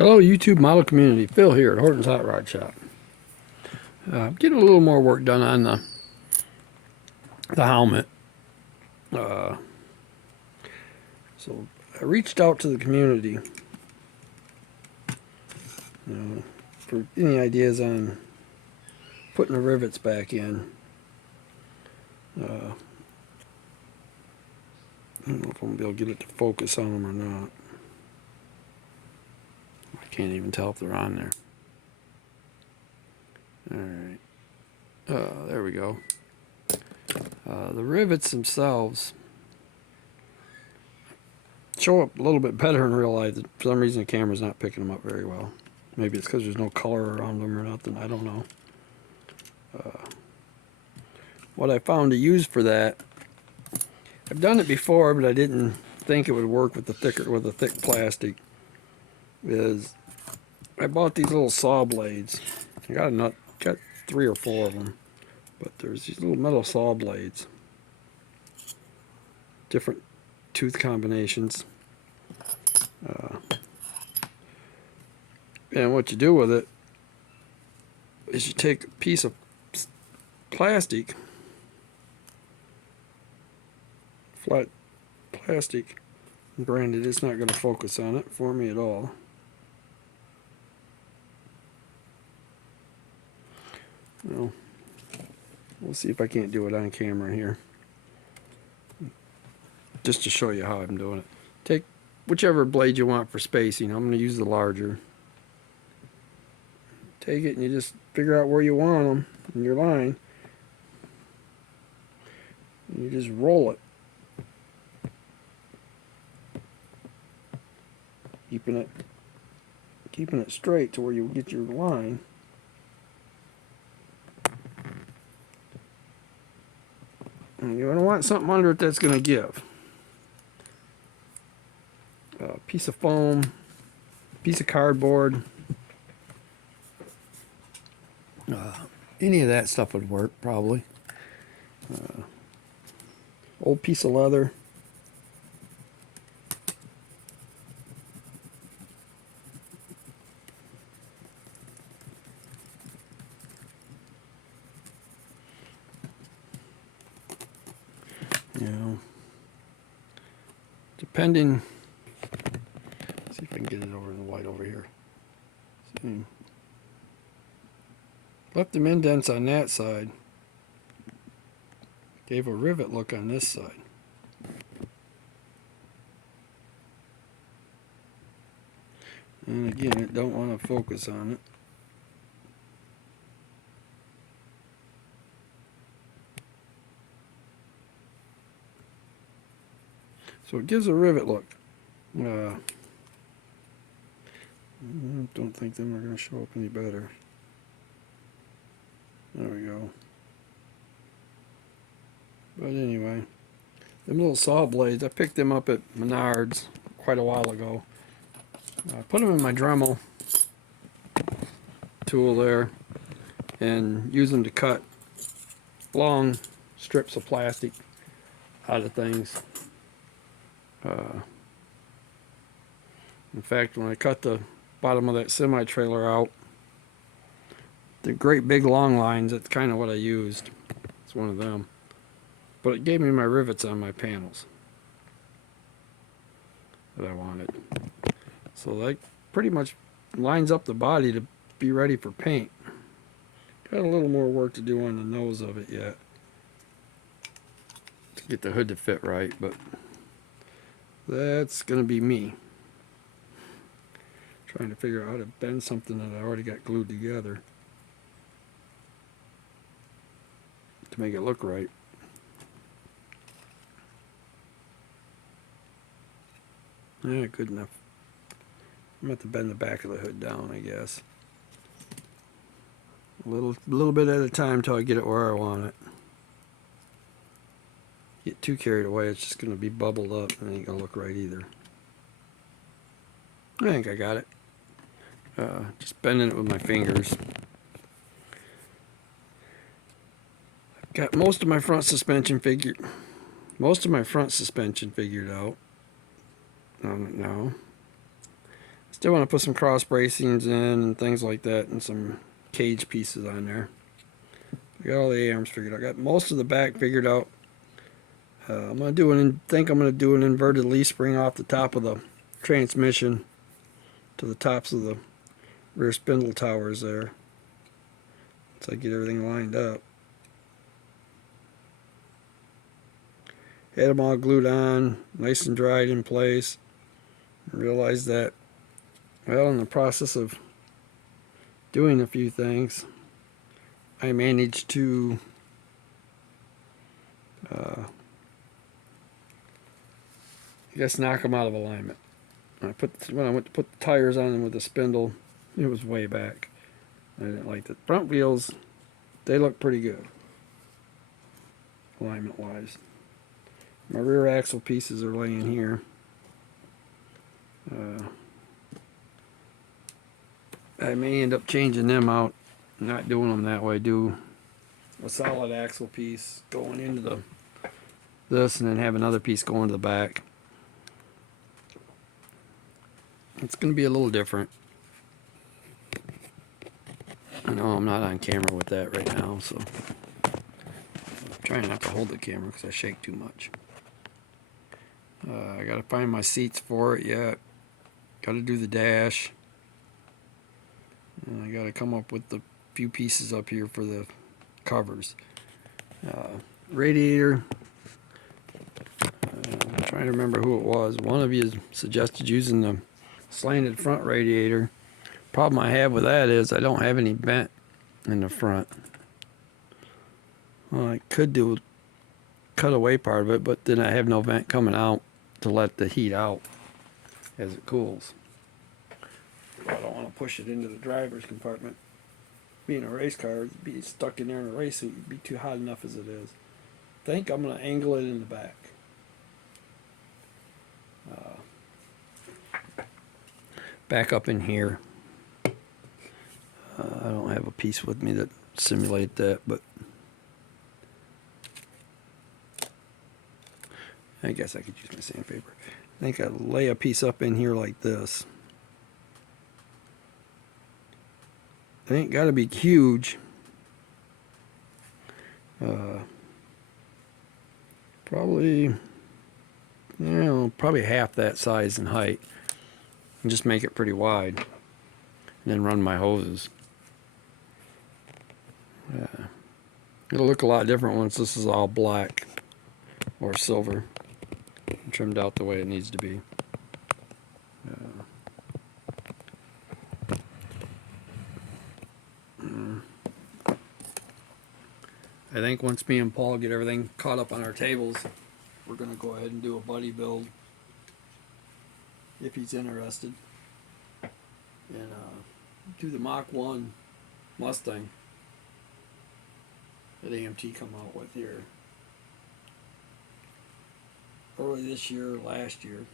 Hello YouTube model community, Phil here at Horton's Hot Rod Shop. Getting a little more work done on the helmet. So I reached out to the community for any ideas on putting the rivets back in. I don't know if I'm going to be able to get it to focus on them or not. I can't even tell if they're on there. Alright. There we go. The rivets themselves show up a little bit better in real life. For some reason the camera's not picking them up very well. Maybe it's because there's no color around them or nothing. I don't know. What I found to use for that, I've done it before, but I didn't think it would work with the thick plastic, is I bought these little saw blades. I got 3 or 4 of them, but there's these little metal saw blades, different tooth combinations, and what you do with it is you take a piece of plastic, flat plastic. Granted, it's not going to focus on it for me at all. Well, we'll see if I can't do it on camera here, just to show you how I'm doing it. Take whichever blade you want for spacing. I'm going to use the larger. Take it and you just figure out where you want them in your line. And you just roll it, keeping it straight to where you get your line. And you're going to want something under it that's going to give. A piece of foam, piece of cardboard, any of that stuff would work probably. Old piece of leather. Depending, let's see if I can get it over in the white over here. See. Left them indents on that side. Gave a rivet look on this side. And again, it don't want to focus on it. So it gives a rivet look. I don't think them are going to show up any better. There we go. But anyway, them little saw blades, I picked them up at Menards quite a while ago. I put them in my Dremel tool there and use them to cut long strips of plastic out of things. In fact, when I cut the bottom of that semi-trailer out, the great big long lines, that's kind of what I used. It's one of them. But it gave me my rivets on my panels that I wanted. So that pretty much lines up the body to be ready for paint. Got a little more work to do on the nose of it yet to get the hood to fit right, but that's going to be me trying to figure out how to bend something that I already got glued together to make it look right. Yeah, good enough. I'm going to have to bend the back of the hood down, I guess. A little bit at a time till I get it where I want it. Get too carried away, it's just going to be bubbled up and it ain't going to look right either. I think I got it. Just bending it with my fingers. I've got most of my front suspension figured out. Now, Still want to put some cross bracings in and things like that, and some cage pieces on there. I got all the arms figured out. I got most of the back figured out. I'm gonna do think I'm gonna do an inverted leaf spring off the top of the transmission to the tops of the rear spindle towers there. So I get everything lined up. Had them all glued on, nice and dried in place. And realized that, well, in the process of doing a few things, I managed to I guess knock them out of alignment. When I went to put the tires on them with the spindle, it was way back. I didn't like the front wheels. They look pretty good, alignment wise. My rear axle pieces are laying here. I may end up changing them out, not doing them that way. Do a solid axle piece going into this, and then have another piece going to the back. It's going to be a little different. I know I'm not on camera with that right now, so I'm trying not to hold the camera because I shake too much. I got to find my seats for it yet. Got to do the dash. And I got to come up with the few pieces up here for the covers. Radiator. I'm trying to remember who it was. One of you suggested using the slanted front radiator. Problem I have with that is I don't have any vent in the front. Well, I could do cut away part of it, but then I have no vent coming out to let the heat out as it cools. I don't want to push it into the driver's compartment. Being a race car, it'd be stuck in there in a race suit. It'd be too hot enough as it is. I think I'm going to angle it in the back. Back up in here. I don't have a piece with me that simulate that, but I guess I could use my sandpaper. I think I lay a piece up in here like this. It ain't got to be huge. Probably, probably half that size in height. And just make it pretty wide. And then run my hoses. It'll look a lot different once this is all black or silver. Trimmed out the way it needs to be. I think once me and Paul get everything caught up on our tables, we're going to go ahead and do a buddy build if he's interested. And do the Mach 1 Mustang that AMT come out with here. Early this year, last year.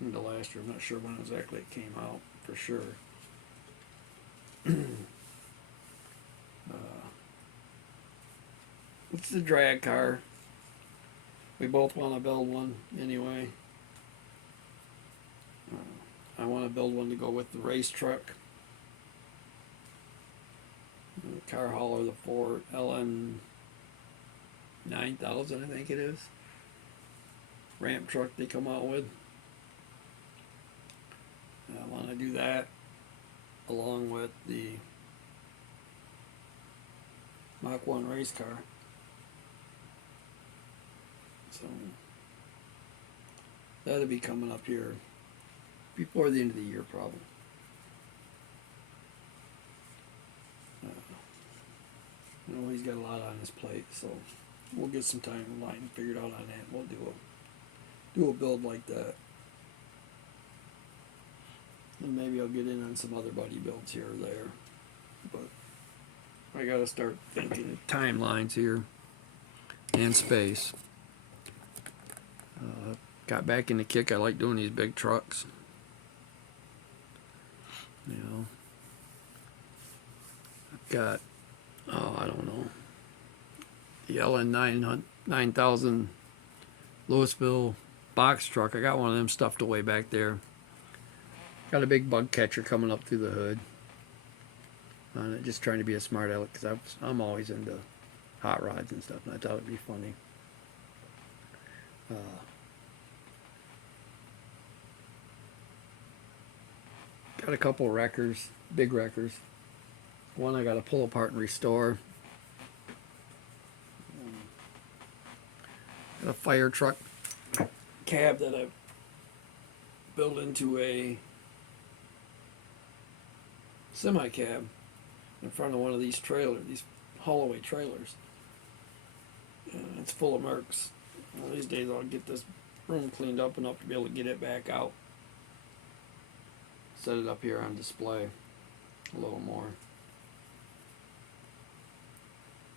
Into last year, I'm not sure when exactly it came out for sure. It's the drag car. We both want to build one anyway. I want to build one to go with the race truck. The car hauler, the Ford LN 9000, I think it is. Ramp truck they come out with. I want to do that along with the Mach 1 race car. So that'll be coming up here before the end of the year, probably. I know he's got a lot on his plate, so we'll get some time and line figured out on that. We'll do a build like that, and maybe I'll get in on some other buddy builds here or there. But I got to start thinking timelines here and space. Got back in the kick. I like doing these big trucks. You know, I've got, I don't know, the LN 9000 Louisville box truck. I got one of them stuffed away back there. Got a big bug catcher coming up through the hood on it, just trying to be a smart aleck because I'm always into hot rods and stuff, and I thought it'd be funny. Got a couple wreckers, big wreckers. One I got to pull apart and restore. Got a fire truck cab that I built into a semi cab in front of one of these haul-away trailers. It's full of mercs. One of these days I'll get this room cleaned up enough to be able to get it back out. Set it up here on display a little more.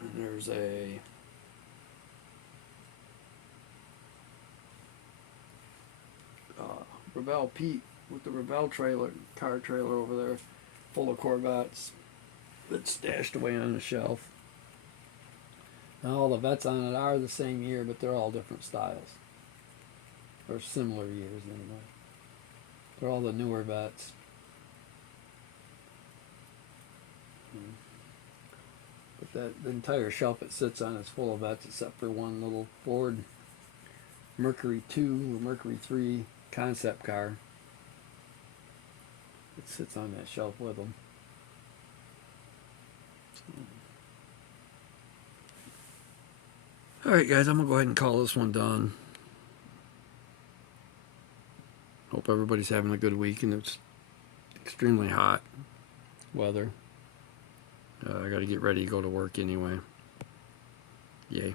And there's a Revell Pete with the Revell car trailer over there, full of Corvettes that's stashed away on the shelf. Now all the vets on it are the same year, but they're all different styles. Or similar years anyway. They're all the newer vets. But the entire shelf it sits on is full of vets except for one little Ford Mercury 2 or Mercury 3 concept car. It sits on that shelf with them. Alright guys, I'm going to go ahead and call this one done. Hope everybody's having a good week, and it's extremely hot weather. I got to get ready to go to work anyway. Yay.